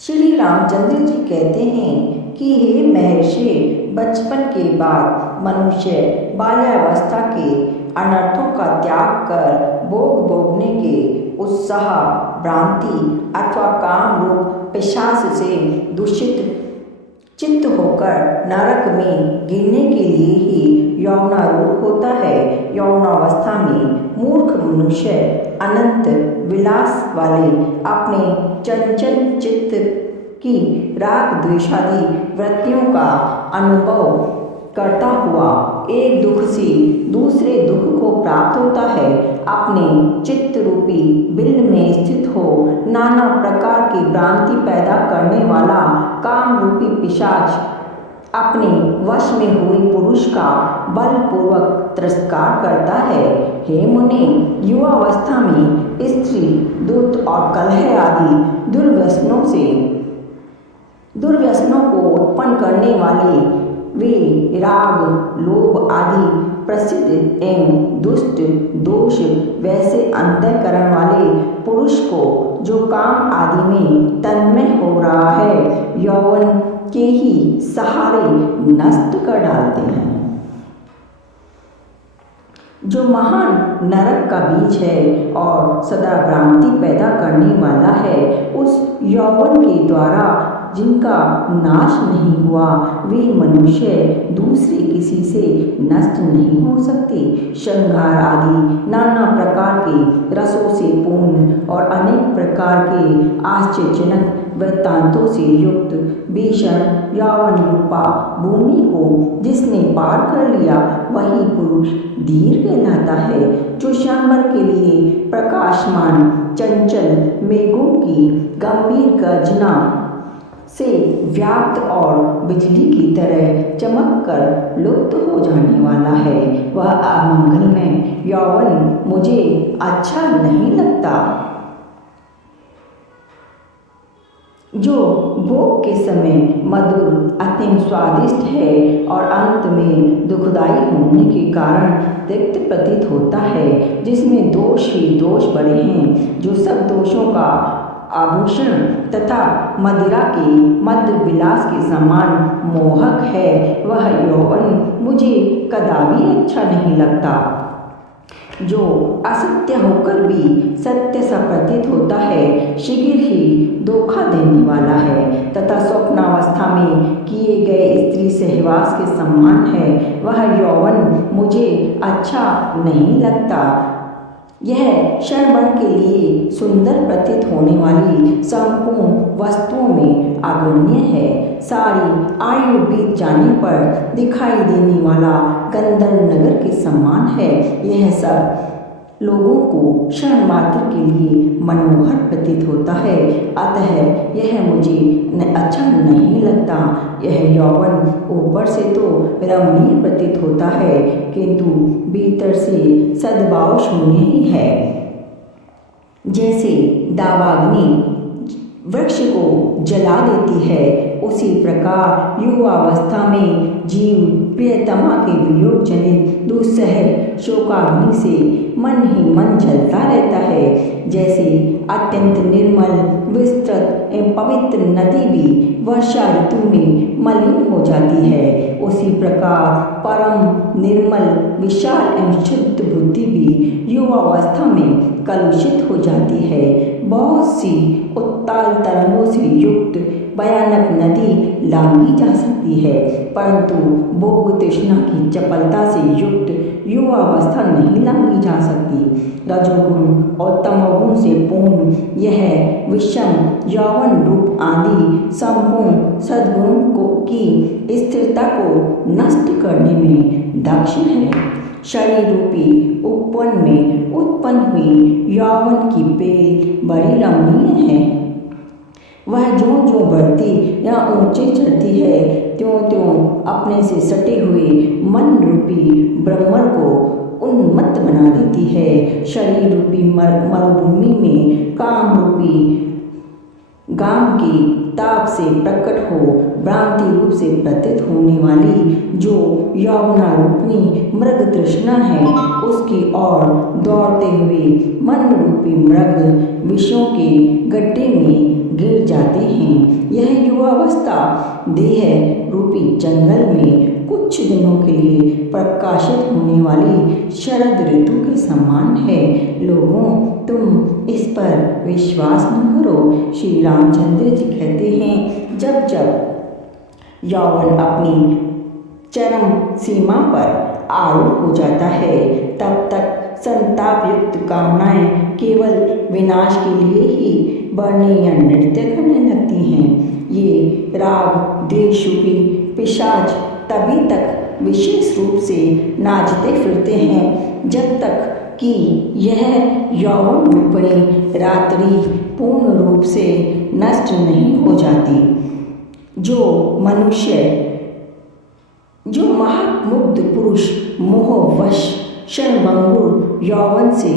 श्री रामचंद्र जी कहते हैं कि हे महर्षि, बचपन के बाद मनुष्य बाल्यावस्था के अनर्थों का त्याग कर भोग भोगने के उत्साह, भ्रांति अथवा काम रूप पिशाच से दूषित चित्त होकर नरक में गिरने के लिए ही यौनारूढ़ होता है। यौनावस्था में मूर्ख मनुष्य अनंत विलास वाले अपने चंचल चित्त की राग द्वेषादि वृत्तियों का अनुभव करता हुआ एक दुख से दूसरे दुख को प्राप्त होता है। अपने चित्त रूपी बिल में स्थित हो नाना प्रकार की भ्रांति पैदा करने वाला काम रूपी पिशाच अपने वश में हुए पुरुष का बलपूर्वक तिरस्कार करता है। हे मुने, युवावस्था में स्त्री, दूत और कलह आदि दुर्व्यसनों को उत्पन्न करने वाले वे राग, लोभ आदि प्रसिद्ध एवं दुष्ट दोष वैसे अंतःकरण वाले पुरुष को जो काम आदि में तन्मय हो रहा है, यौवन के ही सहारे नष्ट कर डालते हैं। जो महान नरक का बीज है और सदा भ्रांति पैदा करने वाला है, उस यौवन के द्वारा जिनका नाश नहीं हुआ, वे मनुष्य दूसरे किसी से नष्ट नहीं हो सकते। श्रृंगार आदि नाना प्रकार के रसों से पूर्ण और अनेक प्रकार के आश्चर्यजनक वृत्तांतों से युक्त भीषण यौवन रूपा भूमि को जिसने पार कर लिया, वही पुरुष धीर कहलाता है। जो क्षण भर के लिए प्रकाशमान चंचल मेघों की गंभीर गर्जना से व्याप्त और बिजली की तरह चमक कर लुप्त हो जाने वाला है, वह अमंगलमय यौवन मुझे अच्छा नहीं लगता। जो भोग के समय मधुर अति स्वादिष्ट है और अंत में दुखदायी होने के कारण तिक्त प्रतीत होता है, जिसमें दोष ही दोष बड़े हैं, जो सब दोषों का आभूषण तथा मदिरा के मध्य विलास के समान मोहक है, वह यौवन मुझे कदापि अच्छा नहीं लगता। जो असत्य होकर भी सत्य सा प्रतीत होता है, शीघ्र ही धोखा देने वाला है तथा स्वप्नावस्था में किए गए स्त्री सहवास के समान है, वह यौवन मुझे अच्छा नहीं लगता। यह क्षण भर के लिए सुंदर प्रतीत होने वाली संपूर्ण वस्तुओं में अग्रण्य है। सारी आयु बीत जाने पर दिखाई देने वाला गंधर्व नगर के समान है। यह सब लोगों को क्षण मात्र के लिए मनोहर प्रतीत होता है, अतः यह मुझे अच्छा नहीं लगता। यह यौवन ऊपर से तो रमणीय प्रतीत होता है, किंतु भीतर से सद्भाव शून्य ही है। जैसे दावाग्नि वृक्ष को जला देती है, उसी प्रकार युवावस्था में जीव प्रियतमा के वियोग जनित दुस्सह शोकाग्नि से मन ही मन जलता रहता है। जैसे अत्यंत निर्मल, विस्तृत एवं पवित्र नदी भी वर्षा ऋतु में मलिन हो जाती है, उसी प्रकार परम निर्मल, विशाल एवं शुद्ध बुद्धि भी युवावस्था में कलुषित हो जाती है। बहुत सी उत्ताल तरंगों से युक्त भयानक नदी लांघी जा सकती है, परंतु भोग तृष्णा की चपलता से युक्त युवावस्था नहीं लांघी जा सकती। रजोगुण और तमोगुण से पूर्ण यह विषम यौवन रूप आदि संपूर्ण सद्गुणों को की स्थिरता को नष्ट करने में दक्ष है। शरीर रूपी उपवन में उत्पन्न हुई यौवन की बेल बड़ी रमणीय है। वह जो जो बढ़ती या ऊंचे चढ़ती है, त्यों त्यों अपने से सटे हुए मन रूपी ब्रह्मण को उन्मत्त बना देती है। शरीर रूपी मरुभूमि में काम रूपी गाम की ताप से प्रकट हो भ्रांति रूप से प्रतीत होने वाली जो यौवनारूपिणी मृग तृष्णा है, उसकी ओर दौड़ते हुए मन रूपी मृग विषयों के गड्ढे में गिर जाते हैं। यह युवावस्था देह रूपी जंगल में कुछ दिनों के लिए प्रकाशित होने वाली शरद ऋतु के समान है। लोगों, तुम इस पर विश्वास न करो। श्री रामचंद्र जी कहते हैं, जब जब यौवन अपनी चरम सीमा पर आरूढ़ हो जाता है, तब तक संताप युक्त कामनाएं केवल विनाश के लिए ही बढ़ने या नृत्य करने लगती हैं। ये राग द्वेष रूपी पिशाच तभी तक विशेष रूप से नाचते फिरते हैं जब तक कि यह यौवन रूपणी रात्रि पूर्ण रूप से नष्ट नहीं हो जाती। जो महामुग्ध पुरुष मोहवश क्षणभंगुर यौवन से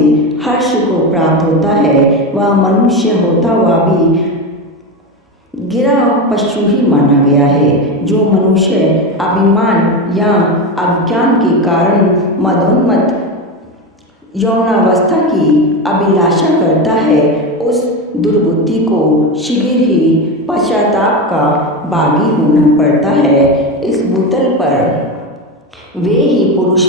हर्ष को प्राप्त होता है, वह मनुष्य होता हुआ भी गिरा पशु ही माना गया है। जो मनुष्य अभिमान या अज्ञान के कारण मदोन्मत्त यौनावस्था की अभिलाषा करता है, उस दुर्बुद्धि को शीघ्र ही पश्चाताप का भागी होना पड़ता है। इस भूतल पर वे ही पुरुष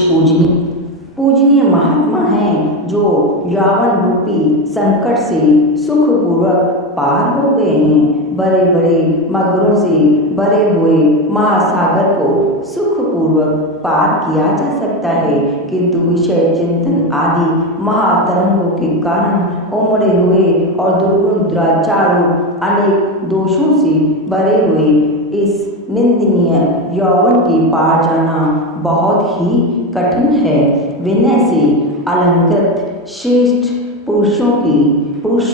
पूजनीय महात्मा हैं जो यौवन रूपी संकट से सुखपूर्वक पार हो गए हैं। बड़े बड़े मगरों से भरे हुए महासागर को सुखपूर्वक पार किया जा सकता है, किंतु विषय चिंतन आदि महातरंगों के कारण उमड़े हुए और दुर्गुण दुराचारों अनेक दोषों से भरे हुए इस निंदनीय यौवन के पार जाना बहुत ही कठिन है। विनय से अलंकृत श्रेष्ठ पुरुषों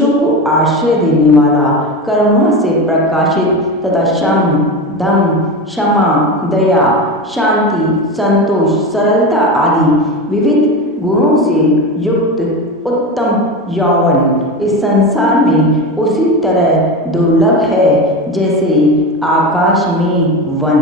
को आश्रय देने वाला, करुणा से प्रकाशित तथा शम, दम, क्षमा, दया, शांति, संतोष, सरलता आदि विविध गुणों से युक्त उत्तम यौवन इस संसार में उसी तरह दुर्लभ है जैसे आकाश में वन।